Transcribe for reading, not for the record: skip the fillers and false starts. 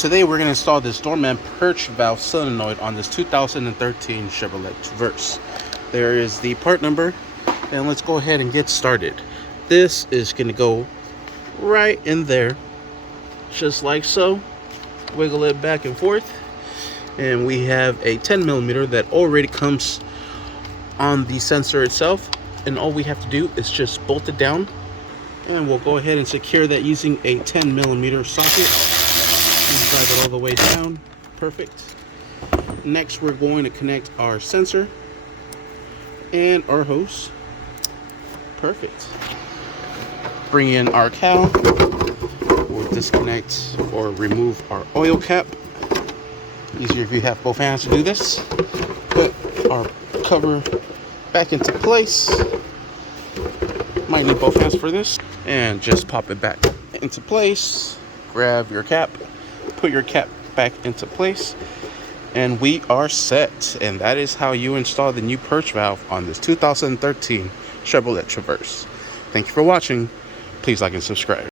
Today we're going to install this Evap Purge valve solenoid on this 2013 Chevrolet Traverse. There is the part number, and let's go ahead and get started. This is going to go right in there, just like so. Wiggle it back and forth, and we have a 10mm that already comes on the sensor itself, and all we have to do is just bolt it down, and we'll go ahead and secure that using a 10mm socket. Drive it all the way down. Perfect. Next, we're going to connect our sensor and our hose. Perfect. Bring in our cowl. We'll disconnect or remove our oil cap. Easier if you have both hands to do this. Put our cover back into place. Might need both hands for this. And just pop it back into place. Grab your cap. Put your cap back into place, and we are set. And that is how you install the new purge valve on this 2013 Chevrolet Traverse. Thank you for watching. Please like and subscribe.